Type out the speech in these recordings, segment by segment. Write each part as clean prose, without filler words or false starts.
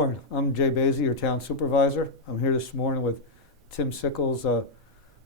morning. I'm Jay Baisley, your town supervisor. I'm here this morning with Tim Sickles,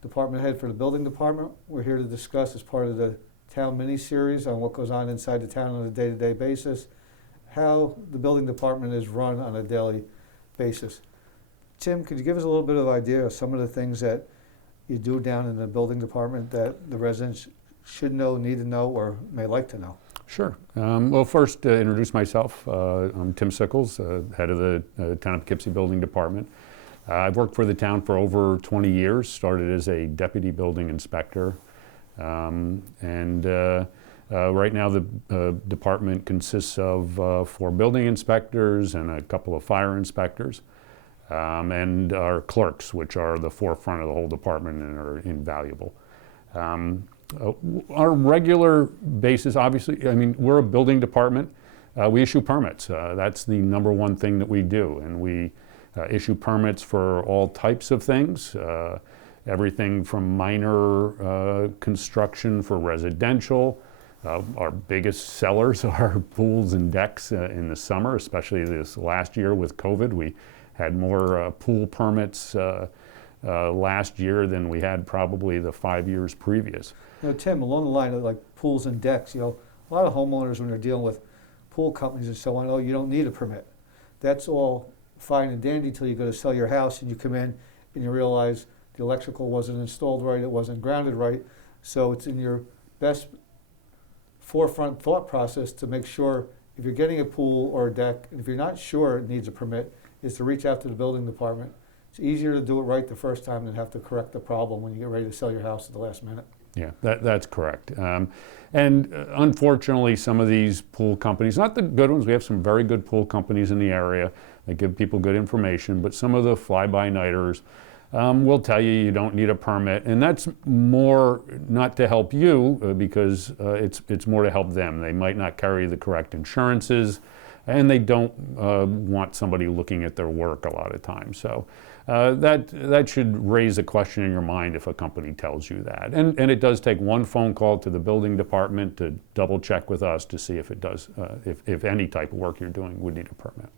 department head for the building department. We're here to discuss, as part of the town mini-series on what goes on inside the town on a day-to-day basis, how the building department is run on a daily basis. Tim, could you give us a little bit of idea of some of the things that you do down in the building department that the residents should know, need to know, or may like to know? Sure. Well, first, introduce myself. I'm Tim Sickles, head of the Town of Poughkeepsie Building Department. I've worked for the town for over 20 years, started as a deputy building inspector. Right now the department consists of 4 building inspectors and a couple of fire inspectors, and our clerks, which are the forefront of the whole department and are invaluable. Our regular basis, obviously, I mean, we're a building department. We issue permits. That's the #1 thing that we do. And we issue permits for all types of things, everything from minor construction for residential. Our biggest sellers are pools and decks in the summer, especially this last year with COVID. We had more pool permits last year than we had probably the 5 years previous. You know, Tim, along the line of like pools and decks, a lot of homeowners, when they're dealing with pool companies and so on, oh, you don't need a permit. That's all fine and dandy till you go to sell your house and you come in and you realize the electrical wasn't installed right, it wasn't grounded right. So it's in your best forefront thought process to make sure if you're getting a pool or a deck, and if you're not sure it needs a permit, is to reach out to the building department. It's easier to do it right the first time than have to correct the problem when you get ready to sell your house at the last minute. Yeah, that's correct. Unfortunately, some of these pool companies, not the good ones, we have some very good pool companies in the area that give people good information, but some of the fly-by-nighters will tell you you don't need a permit, and that's more not to help you because it's more to help them. They might not carry the correct insurances, and they don't want somebody looking at their work a lot of times. So that should raise a question in your mind if a company tells you that. And it does take one phone call to the building department to double check with us to see if it does, if any type of work you're doing would need a permit.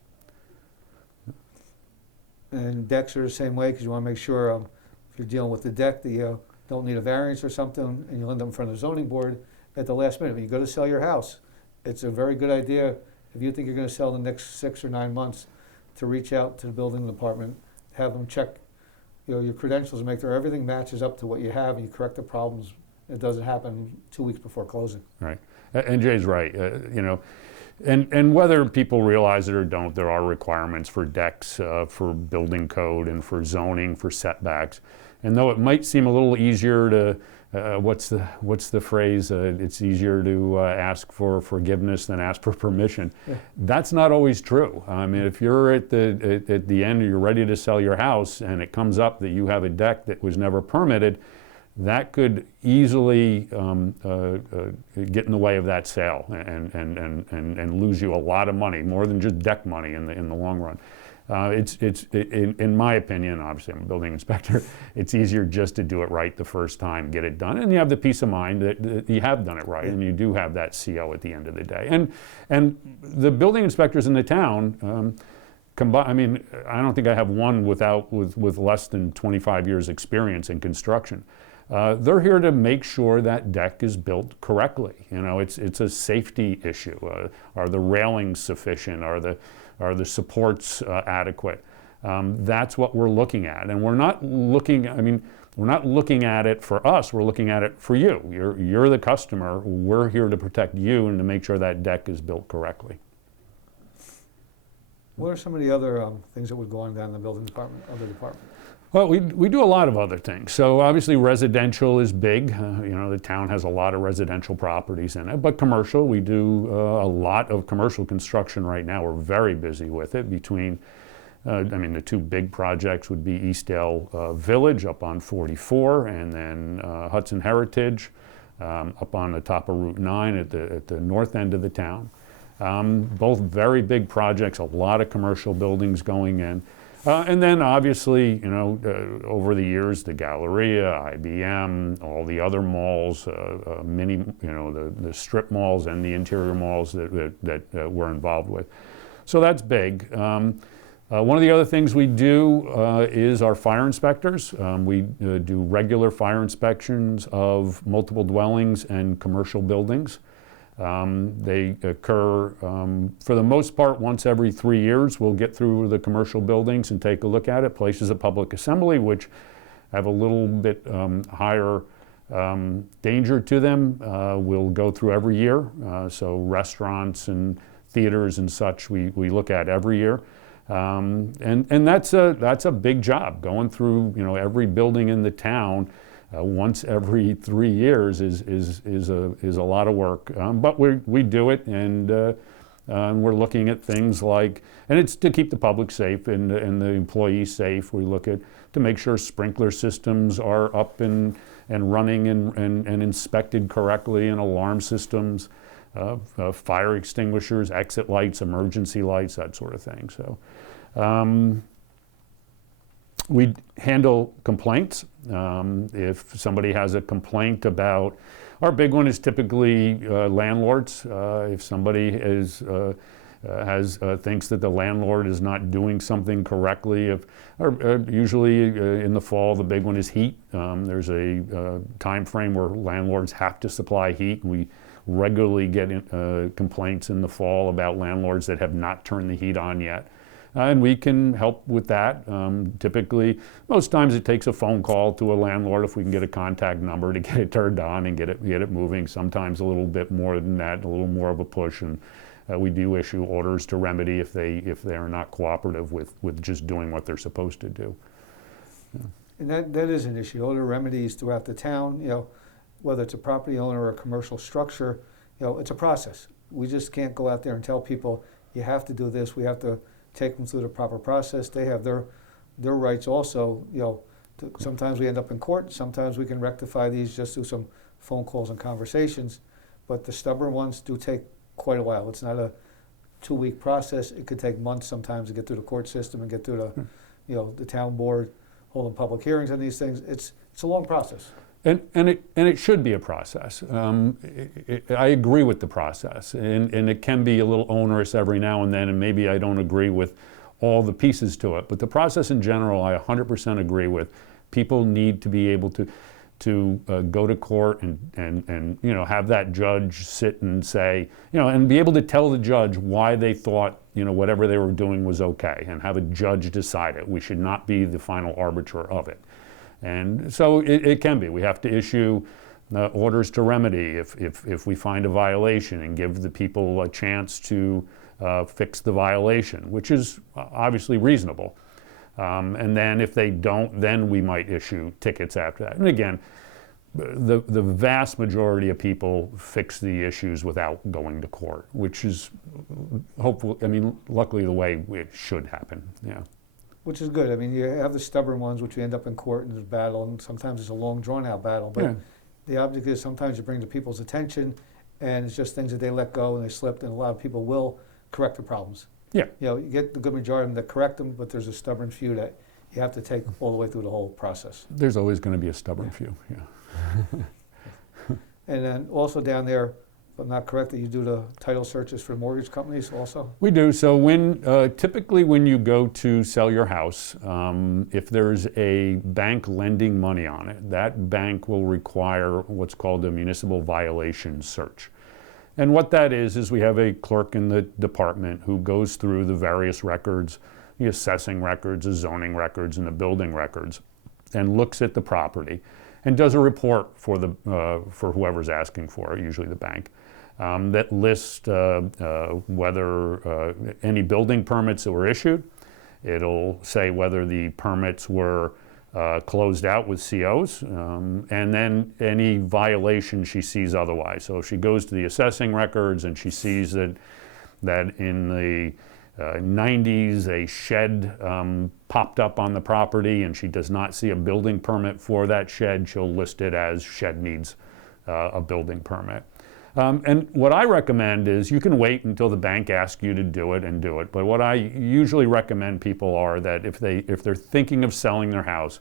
And decks are the same way, because you want to make sure if you're dealing with the deck that you don't need a variance or something, and you'll end up in front of the zoning board at the last minute. When you go to sell your house, it's a very good idea, if you think you're going to sell in the next 6 or 9 months, to reach out to the building department, have them check your credentials and make sure everything matches up to what you have, and you correct the problems. It doesn't happen 2 weeks before closing. Right. And Jay's right. And whether people realize it or don't, there are requirements for decks, for building code and for zoning, for setbacks. And though it might seem a little easier to, what's the phrase? It's easier to ask for forgiveness than ask for permission. Yeah. That's not always true. I mean, if you're at the end, you're ready to sell your house, and it comes up that you have a deck that was never permitted, that could easily get in the way of that sale and lose you a lot of money, more than just deck money in the long run. In my opinion, obviously I'm a building inspector, it's easier just to do it right the first time, get it done, and you have the peace of mind that you have done it right, and you do have that CO at the end of the day. And the building inspectors in the town, I mean, I don't think I have one with less than 25 years experience in construction. They're here to make sure that deck is built correctly. It's a safety issue. Are the railings sufficient? Are the supports adequate? That's what we're looking at. And we're not looking at it for us, we're looking at it for you. You're the customer. We're here to protect you and to make sure that deck is built correctly. What are some of the other things that would go on down in the building department, other department? Well, we do a lot of other things. So obviously residential is big. The town has a lot of residential properties in it, but commercial, we do a lot of commercial construction right now. We're very busy with it. Between, the 2 big projects would be Eastdale Village up on 44, and then Hudson Heritage up on the top of Route 9 at the north end of the town. Both very big projects, a lot of commercial buildings going in. And then obviously, over the years, the Galleria, IBM, all the other malls, the strip malls and the interior malls that we're involved with. So that's big. One of the other things we do is our fire inspectors. We do regular fire inspections of multiple dwellings and commercial buildings. They occur, for the most part, once every 3 years. We'll get through the commercial buildings and take a look at it. Places of public assembly, which have a little bit higher danger to them, we'll go through every year. So restaurants and theaters and such, we look at every year. And that's a big job. Going through, every building in the town once every 3 years is a lot of work. But we do it, and we're looking at things like, and it's to keep the public safe and the employees safe. We look at to make sure sprinkler systems are up and running and inspected correctly, and alarm systems, fire extinguishers, exit lights, emergency lights, that sort of thing. So we handle complaints. If somebody has a complaint about, our big one is typically landlords. If somebody thinks that the landlord is not doing something correctly, usually in the fall, the big one is heat. There's a time frame where landlords have to supply heat. We regularly get complaints in the fall about landlords that have not turned the heat on yet. And we can help with that. Typically, most times it takes a phone call to a landlord if we can get a contact number to get it turned on and get it moving. Sometimes a little bit more than that, a little more of a push. And we do issue orders to remedy if they are not cooperative with just doing what they're supposed to do. Yeah. And that is an issue. Order remedies throughout the town, whether it's a property owner or a commercial structure, it's a process. We just can't go out there and tell people, you have to do this. We have to take them through the proper process. They have their rights also. Sometimes we end up in court. Sometimes we can rectify these just through some phone calls and conversations. But the stubborn ones do take quite a while. It's not a 2-week process. It could take months sometimes to get through the court system and get through the town board, holding public hearings on these things. It's a long process. And it should be a process. I agree with the process, and it can be a little onerous every now and then, and maybe I don't agree with all the pieces to it. But the process in general, I 100% agree with. People need to be able to go to court and have that judge sit and say, and be able to tell the judge why they thought whatever they were doing was okay, and have a judge decide it. We should not be the final arbiter of it. And so it can be. We have to issue orders to remedy if we find a violation, and give the people a chance to fix the violation, which is obviously reasonable. And then if they don't, then we might issue tickets after that. And again, the vast majority of people fix the issues without going to court, which is luckily the way it should happen. Yeah. Which is good. You have the stubborn ones, which you end up in court and there's battle, and sometimes it's a long, drawn-out battle. But the object is sometimes you bring to people's attention, and it's just things that they let go and they slipped, and a lot of people will correct the problems. Yeah. You get the good majority of them that correct them, but there's a stubborn few that you have to take all the way through the whole process. There's always going to be a stubborn few, yeah. And then also down there, if I'm not correct, that you do the title searches for mortgage companies also? We do. So typically when you go to sell your house, if there's a bank lending money on it, that bank will require what's called a municipal violation search. And what that is we have a clerk in the department who goes through the various records, the assessing records, the zoning records, and the building records, and looks at the property and does a report for whoever's asking for it, usually the bank. That lists whether any building permits that were issued. It'll say whether the permits were closed out with COs, and then any violation she sees otherwise. So if she goes to the assessing records and she sees that in the 90s a shed popped up on the property and she does not see a building permit for that shed, she'll list it as shed needs a building permit. And what I recommend is you can wait until the bank asks you to do it and do it. But what I usually recommend people are that if they're thinking of selling their house,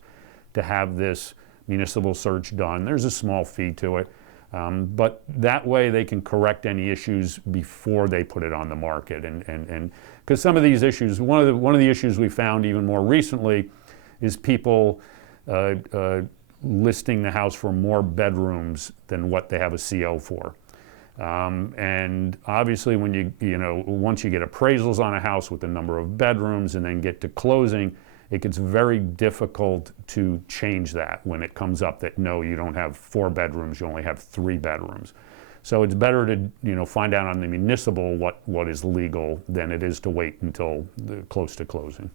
to have this municipal search done. There's a small fee to it. But that way they can correct any issues before they put it on the market. And because some of these issues, one of the issues we found even more recently is people listing the house for more bedrooms than what they have a CO for. And obviously when once you get appraisals on a house with the number of bedrooms and then get to closing, it gets very difficult to change that when it comes up that no, you don't have 4 bedrooms, you only have 3 bedrooms. So it's better to find out on the municipal what is legal than it is to wait until close to closing.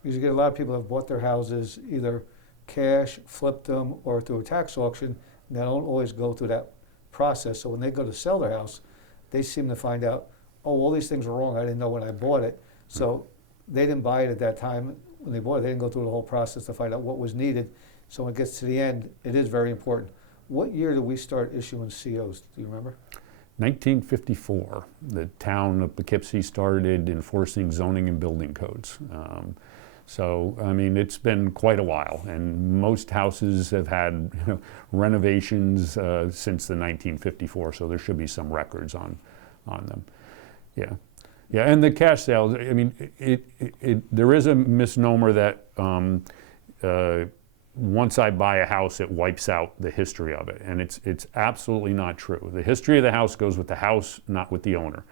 Because you get a lot of people who have bought their houses either cash, flipped them, or through a tax auction, and they don't always go through that process. So when they go to sell their house, they seem to find out, oh, all these things were wrong. I didn't know when I bought it. So they didn't buy it at that time. When they bought it, they didn't go through the whole process to find out what was needed. So when it gets to the end, it is very important. What year did we start issuing COs? Do you remember? 1954. The town of Poughkeepsie started enforcing zoning and building codes. So, I mean, it's been quite a while, and most houses have had renovations since the 1954, so there should be some records on them. Yeah. Yeah, and the cash sales, I mean, there is a misnomer that once I buy a house, it wipes out the history of it, and it's absolutely not true. The history of the house goes with the house, not with the owner.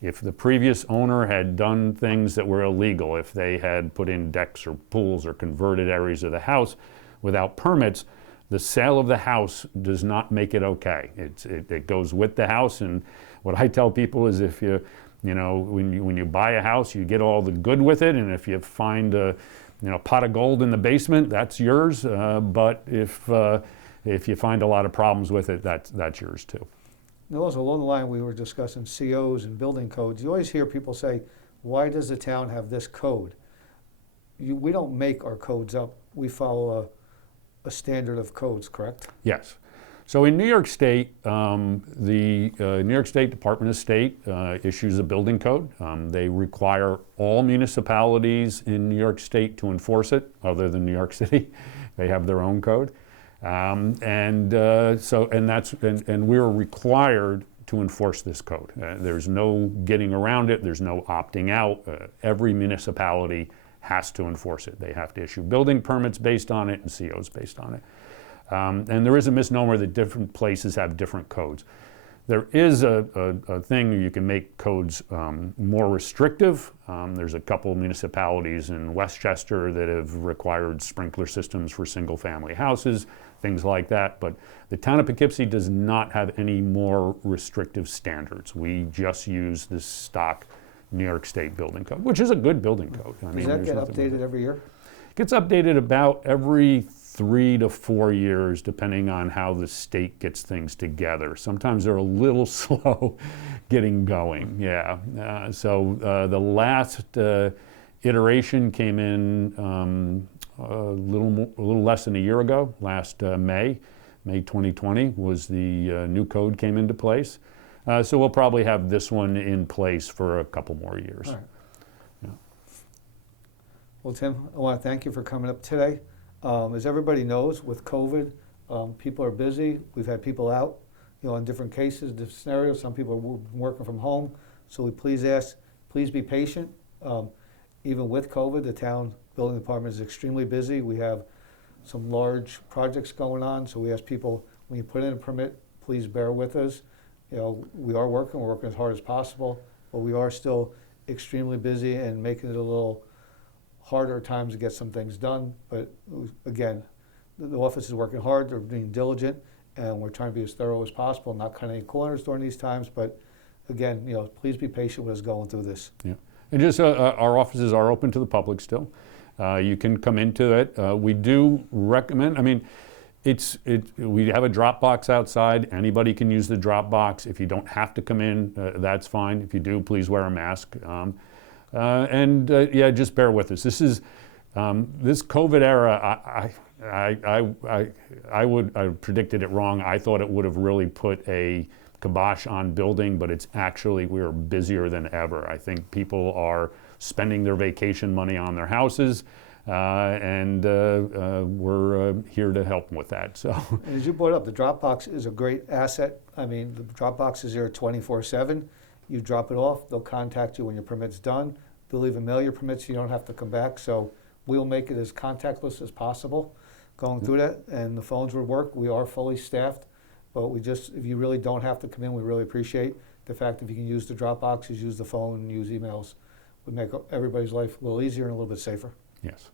If the previous owner had done things that were illegal, if they had put in decks or pools or converted areas of the house without permits, the sale of the house does not make it okay. It goes with the house, and what I tell people is if when you buy a house, you get all the good with it, and if you find a pot of gold in the basement, that's yours. But if you find a lot of problems with it, that's yours too. And also along the line, we were discussing COs and building codes. You always hear people say, why does the town have this code? We don't make our codes up. We follow a standard of codes, correct? Yes. So in New York State, the New York State Department of State issues a building code. They require all municipalities in New York State to enforce it, other than New York City. They have their own code. And we're required to enforce this code. There's no getting around it. There's no opting out. Every municipality has to enforce it. They have to issue building permits based on it and COs based on it. And there is a misnomer that different places have different codes. There is a thing you can make codes more restrictive. There's a couple of municipalities in Westchester that have required sprinkler systems for single-family houses, things like that. But the town of Poughkeepsie does not have any more restrictive standards. We just use this stock New York State building code, which is a good building code. Does that get updated every year? It gets updated about every 3 to 4 years, depending on how the state gets things together. Sometimes they're a little slow getting going, yeah. So the last iteration came in a little less than a year ago. Last May 2020 was the new code came into place. So we'll probably have this one in place for a couple more years. All right. Yeah. Well, Tim, I want to thank you for coming up today. As everybody knows, with COVID, people are busy. We've had people out, in different cases, different scenarios. Some people are working from home. So we please be patient. Even with COVID, the town building department is extremely busy. We have some large projects going on. So we ask people, when you put in a permit, please bear with us. We're working as hard as possible, but we are still extremely busy and making it a little harder at times to get some things done. But again, the office is working hard, they're being diligent, and we're trying to be as thorough as possible, not cutting any corners during these times. But again, please be patient with us going through this. Yeah. And just our offices are open to the public still. You can come into it. We do recommend, we have a drop box outside. Anybody can use the drop box. If you don't have to come in, that's fine. If you do, please wear a mask. Just bear with us. This is this COVID era. I predicted it wrong. I thought it would have really put a kibosh on building, but it's actually, we're busier than ever. I think people are spending their vacation money on their houses. and we're here to help with that. So, And as you brought up, the Dropbox is a great asset. I mean, the Dropbox is there 24/7. You drop it off, they'll contact you when your permit's done. They'll even mail your permits, you don't have to come back. So we'll make it as contactless as possible going through that. And the phones will work. We are fully staffed, but if you really don't have to come in, we really appreciate the fact that if you can use the Dropboxes, use the phone, and use emails, would make everybody's life a little easier and a little bit safer. yes.